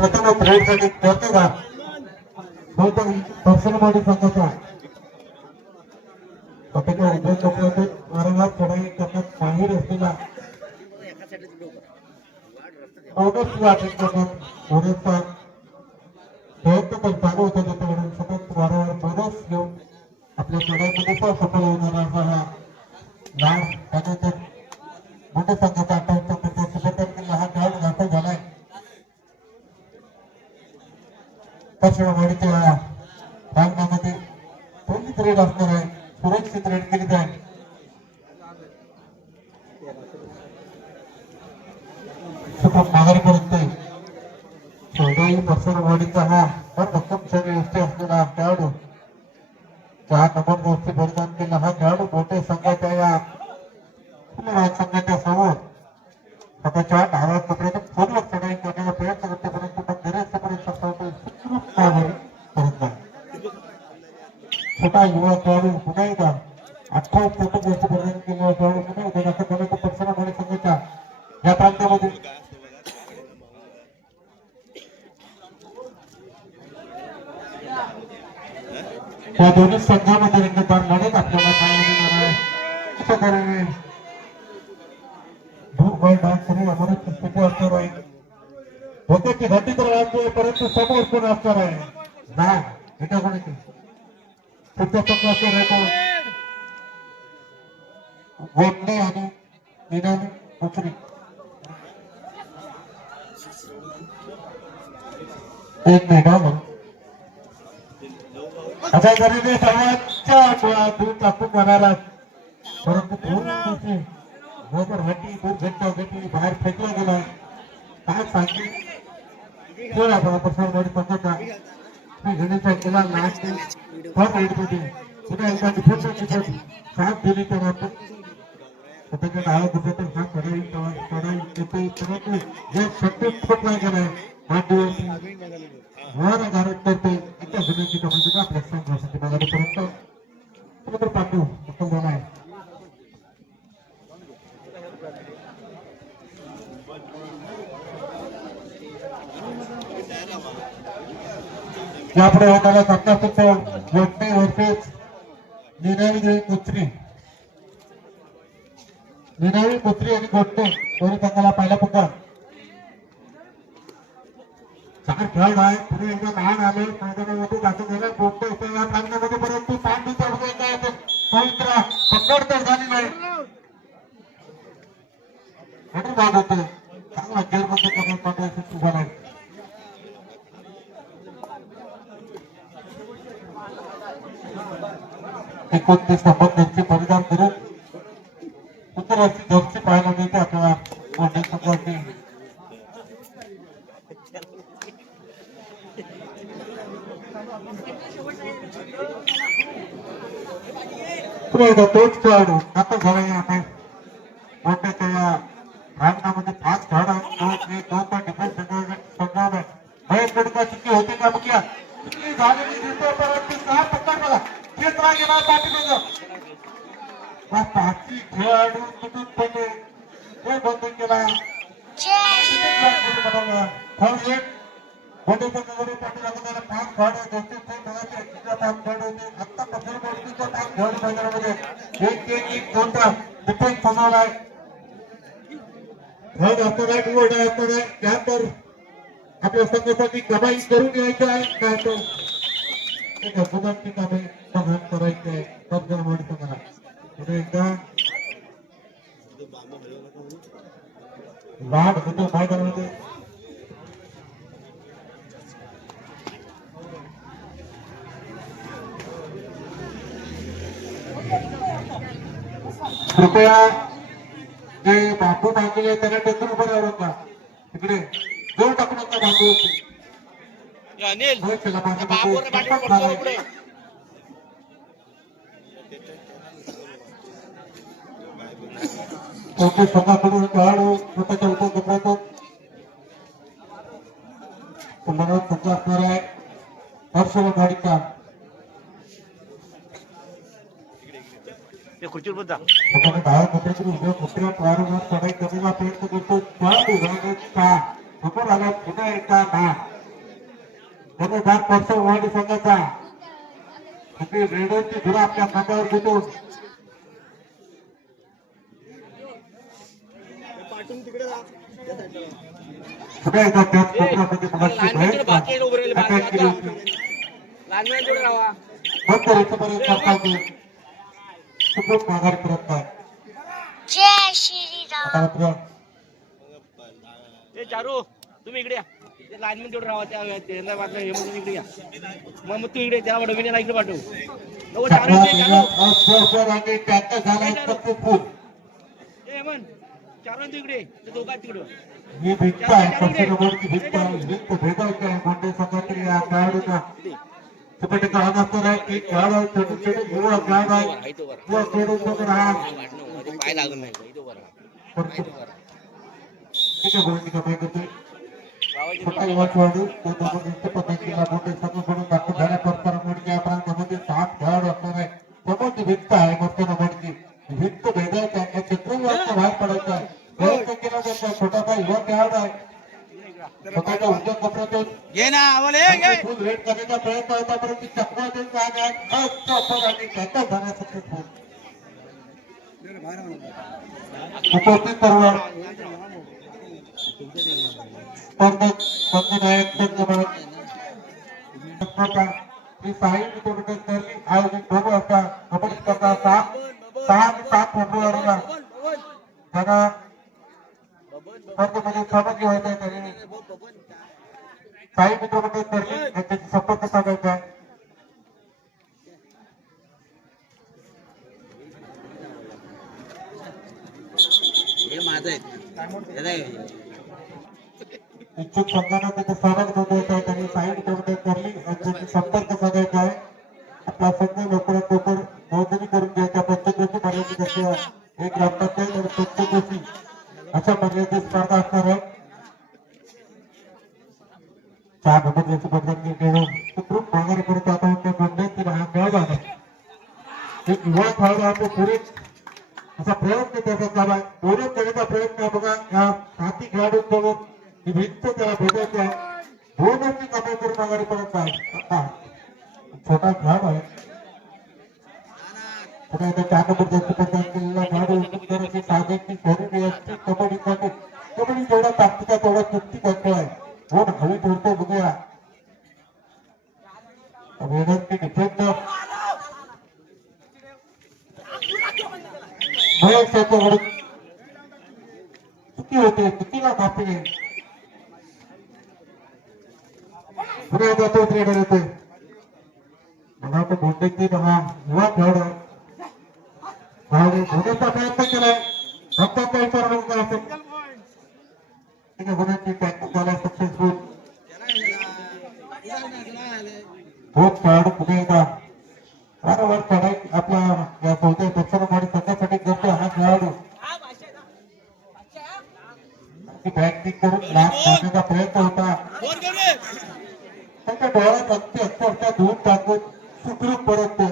प्रथमच रेडसाठी कर्तव्य पर्सनवाडी संघाचा पटकन उभे चौकातून वारंवार चढाई करण्यात माहीर असलेला बोनस अटेंड करण्यात बोनसचा प्रयत्न पण चालू होता त्याच्याकडून सतत वारंवार बोनस घेऊन आपल्या चढाईमध्ये सफल होणारा हा लाभ त्यानंतर मोठ्या संघाचा 58 हा खेळ दाखल झालाय पर्सनवाडीच्या प्रांगणामध्ये दोन्ही रेड असणार आहे सुरक्षित रेड केली जाईल नागरिकांपर्यंत चौदाही पर्सनवाडीचा हा भक्कम शरीर असलेला खेळाडू 4 नंबर गोष्टी परिधान केला हा खेळाडू मोठ्या संघाच्या या संघाच्या समोर स्वतःच्या डाव्या कपड्यातून पूर्ण चढाई करण्याचा प्रयत्न करते परंतु छोटा युवा खेळाडू पुन्हा एकदा 28 गोष्टी परिधान केलेला खेळाडू पुन्हा एकदा असं करायचं पर्सनवाडी संघाच्या या प्रांतामध्ये या दोन्ही संघामध्ये रंगतदार लढत आपल्याला पाहायला मिळणार आहे अशा तऱ्हेने धूपबळ डान्स करून अमरावती स्थिती असणार आहे होते की घटी तर वाजते परंतु समोर कोण असणार आहे ना एका कोणाची पुढच्या संघाचा रेकॉर्ड गोपणे आणि निनावी उचरी एक मिनिट अशा तऱ्हेने सर्वांच्या दूर टाकून जाणारा परंतु थोडीशी घटी बाहेर फेकला गेला काय सांगते खेळ आपण पर्सनवाडी संघाचा घेण्याचा केला लास्ट रेडमध्ये पुन्हा एकदा डिफेन्सची साथ दिली तर आपण स्वतःच्या डाव्या दुसऱ्या हा चढाई येते परंतु जे शक्य फुटला गेलाय मांडीवरती वर आधारित करते इतर गुन्ह्याची कमांडी आपल्या संघासाठी मागापर्यंत पाठवू उत्तम झाला आहे यापुढे होताना सत्तासत्तर गोष्टी वर्सेस निनावी कुत्री आणि गोष्टी दोन्ही संघाला पहिला पुकार 4 खेळाडू आहे पुढे एकदा लहान आले मैदानामध्ये दाखल झाले गोष्ट होते या प्रांगणामध्ये परंतु पांडूचा पवित्र पकड तर झाली नाही भाग होते चांगला गेअरमध्ये करण्यात पाठवायचं उभा नाही 29 नंबर जर्सी परिधान करून उत्तरवर्षी जर्सी पाहायला मिळते आपल्याला मोठ्या संघाची तोच खेळाडू आता झाला आपण मोठ्याच्या या प्रांगणामध्ये 5 खेळाडू दोन डिफेन्स संघावर महेश गडका चुकी होते का बघूया चुकी झालेली दिसते परंतु 6 पकड बघा खेळा गेला पाठी खेळाडू तुटून पडले ते बंद केला मोठे संघाकडे पाठी लागणारे 5 खेळाडू आता पर्सनवाडीचा 5 खेळाडू मैदानामध्ये एक कोणता डिफेन्स बनवलाय खेळ असणार आहे गोल्ड असणार आहे त्यानंतर आपल्या संघासाठी कमाई करून यायचं आहे काय तो गुणांची कामे बघून करायची आहे पर्सनवाडी संघाला पुढे एकदा लाड होतो मैदानामध्ये कृपया जे बांबू बांधलेले त्याला टेकून उभं राहू नका तिकडे जोर टाकू नका बांबूवरती संघाकडून खेळाडू स्वतःच्या उपकपड्यातून संघ असणार आहे पर्सनवाडीचा वारंवार चढाई करण्याचा प्रयत्न करतो पुन्हा एकदा त्याने 10% वाढी संघाचा आपली रेडरची धुरा आपल्या खात्यावर घेतो सगळ्या एका त्याच कोपऱ्यामध्ये मगाशी बाहेर अटॅक केली होती बंद रेषेपर्यंत करता येते सुखरूप माघारी परत आहे जय श्रीराम. आता मात्र ए चारू तुम्ही इकडे या ते लाईनमध्ये तेवढं राहा त्याला वाटलं हे म्हणून इकडे या मग तू इकडे त्या वडविण्याला इकडे पाठव नको चारू सगळ्या इकडे, वेगळ्या चारू अस्वस्थ आणि टॅक्टर झाला सक्सेसफुल ए मन चारू तू इकडे ते दोघं आहेत तिकडं ही भिंत आहे पक्षी नंबरची भिंत आहे भिंत भेदायची आहे मोठे संघातील या खेळाडूंना सुपटे काम असणार आहे एक खेळाडू आहे छोटे छोटे युवा खेळाडू आहे युवा खेळाडूंसमोर हा पाय लागून नाही इथं बरं ठीक आहे भूमिका पाय करतोय छोटा युवा खेळाडू तो दोघं भिंत पद्धतीला मोठे संघ दाखवून झाल्या परस्पर मोठी या प्रांतामध्ये 7 खेळाडू असणार आहे समोरची भिंत आहे मोठ्या नंबरची भिंत भेदायची आहे या चक्रीवादचा भाग पडायचा आहे प्रयत्न केला जातो छोटासा युवा खेळाडू आहे स्वतःच्या उद्योग कपड्यातून घे ना आवले घे फुल रेड करण्याचा प्रयत्न होता परंतु चक्रातून काय आणि त्याचा झाला सक्सेसफुल उपस्थित सर्व स्पर्धक संघनायक संघनायक श्री साई विद्यापीठ आयोजित 2 वाजता कबड्डी स्पर्धा 6 आणि 7 फेब्रुवारीला त्यांना स्पर्धेमध्ये सहभागी व्हायचं आहे त्यांनी साई विद्यापीठ यांच्याशी संपर्क साधायचा आहे इच्छुक संघांना त्याचा सहभाग नोंदवायचा आहे त्यांनी साई विद्यापीठ करली यांच्याशी संपर्क साधायचा आहे आपला संघ लवकरात लवकर नोंदणी करून घ्यायच्या पंचक्रोशी मर्यादित असल्या एक ग्रामपंचायत आणि पंचक्रोशी अशा मर्यादित स्पर्धा असणार आहे 4 नंबरची बदलांनी घेऊन सुखरूप माघारी परत आता त्या बंड्यातील हा खेळ आहे एक युवा खेळाडू आहे तो सुरेश असा प्रयत्न त्याचा चालू आहे दोन्ही करण्याचा प्रयत्न आहे बघा या 7 खेळाडूंसोबत ही भिंत त्याला भेटायची आहे 2 वर्षी कमाई करून माघारी परत आहे छोटा खेळाडू आहे पुन्हा एकदा 4 नंबर जास्त प्रदान केलेला खेळाडू उत्तराची साधेची शरीर असते कबड्डीसाठी कबड्डी जेवढा ताकदीचा तेवढा चुक्ती करतो आहे कोण हवी ठेवतो बघूया वेदांती डिफेंडर महेश याच्याकडे चुकी होते चुकीला कापी पुन्हा एकदा तो ट्रेडर येतोय मला तो बोलते हा युवा खेळाडू होण्याचा प्रयत्न केलाय फक्त विचार असेल ठीक आहे गुन्ह्याची टॅक्टिक झाला सक्सेसफुल बहुत खेळाडू पुढे येतात वारंवार चढाई आपल्या या 4थ्या पक्षांमध्ये संघासाठी करतो हा खेळाडू बॅटिंग करून लाभ करण्याचा प्रयत्न होता त्याच्या डोळ्यात अगदी अक्षरशः धूळ टाकून सुखरूप परततो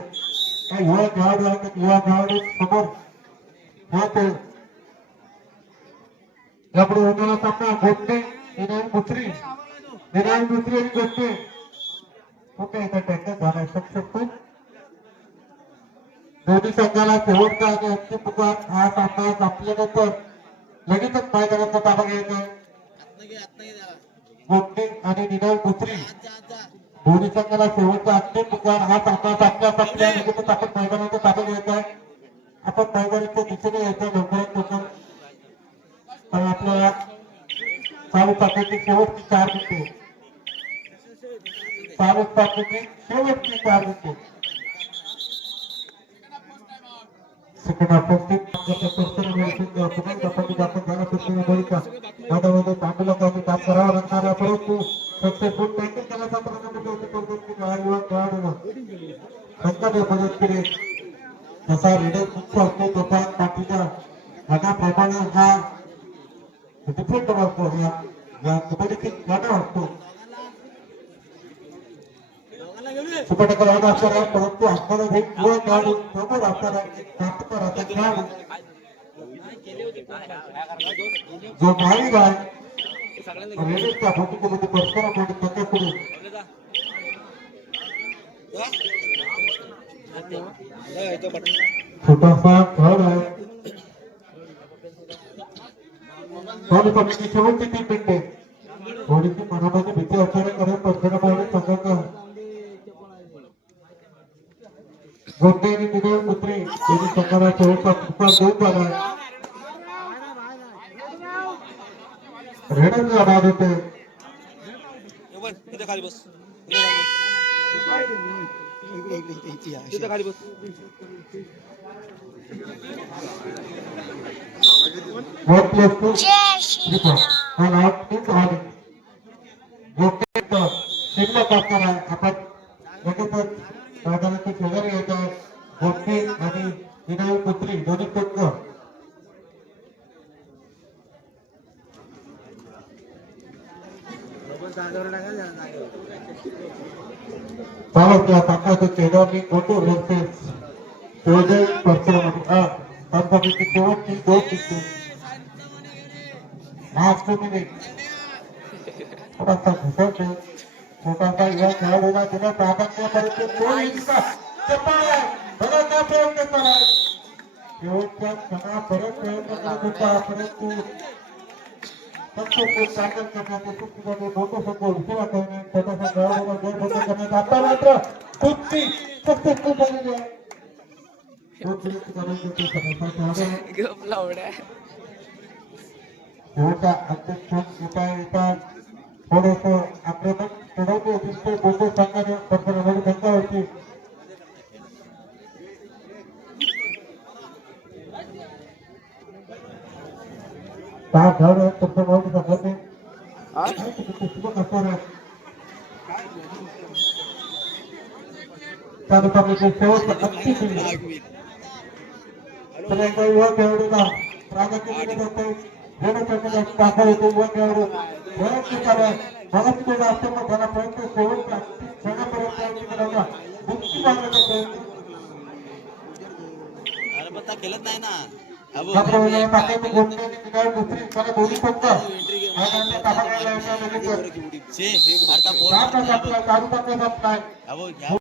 युवा खेळाडू आहे युवा खेळाडू समोर होते यापुढे होणारा सामना गोष्टी विनायक मुत्री आणि गोष्टी कुठे इथं टॅकल झालाय सक्सेसफुल दोन्ही संघाला शेवटचा आणि अंतिम पुकार हा सामना संपल्यानंतर लगेचच मैदानाचा ताबा घ्यायचा गोष्टी आणि विनायक मुत्री दोन्ही संघाला शेवटचा अंतिम पुकार हा सामना संपल्या लगेचच आपण मैदानाचा ताबा घ्यायचा आहे आपण मैदानाच्या दिशेने यायचं लवकरात लवकर पण आपल्याला चालू ताकदीची शेवटची 4 मिनिटे चालू ताकदीची शेवटची 4 मिनिटे सेकंड उपस्थित तांडूला काही काम करावं लागणार आहे परंतु सक्सेसफुल टॅकल केल्याचा संघाने मदत केली जसा रीडर मुक्त असतो तसा पाठीच्या भागाप्रमाणे हा डिफेंडर असतो या कबड्डीची गाणं असतो सुपटकर असणार आहे परंतु असणारा एक युवा खेळाडू समोर असणारा ताकदवर असा खेळाडू जो माहीर आहे रेडरच्या भूमिकेमध्ये परस्परांमध्ये त्याच्याकडे छोटासा घर आहे शेवटची 3 मिनिटे थोडीशी मनामध्ये भीती असणारे करून पंचनामाने संघाचा गोटे आणि विनय पुत्री यांनी संघाला शेवटचा पुकार देऊन झाला रेडरचा आवाज होते खाली बस खाली बस वन प्लस टू जय श्रीराम हा नाव तीच आले गोटे शिल्लक असणार आहे आपण लगेचच मैदानाचे शेजारी येत आहे गोटे आणि विनय पुत्री दोन्ही संघ चालक या संघाचे शेजारी गोटे वर्सेस शिवजय परशुराम कंपनीची शेवटची 2 मिनिटे लास्ट मिनिट थोडासा घुसवतो छोटासा या खेळाडूला दिला प्राधान्यापर्यंत 2 इंचा चप्पल आहे बराचसा प्रयत्न करा शेवटच्या क्षणा परत प्रयत्न करत होता परंतु संतोष ताकद करण्याचे चुकीमध्ये मोठं संघ उशिरा करणे छोटासा खेळाडूला जोर बंद करण्यात आता मात्र कुस्ती सक्सेसफुल झालेली आहे शेवटचा अध्यक्ष येतात थोडस आक्रमण चढवतो दिसतो गोटे संघाने पंचनामाने संघावरती सहा खेळाडू आहेत पंचनामाने संघाचे शिल्लक असणार आहे त्यानुसार शेवटचा अंतिम पर्यंत युवा खेळाडूला प्राधान्य दिले जाते घेण्यासाठी दाखल होते युवा खेळाडू प्रयत्न करा मनात केला असताना त्याला प्रयत्न शेवटच्या क्षणापर्यंत प्रयत्न करायचा मुक्ती मागण्याचा प्रयत्न खेळत नाही ना त्याप्रमाणे टाकायचं गोष्टी आणि ठिकाणी दुसरी त्याला दोन्ही संघ से हे भारता दारू टाकण्याचा नाही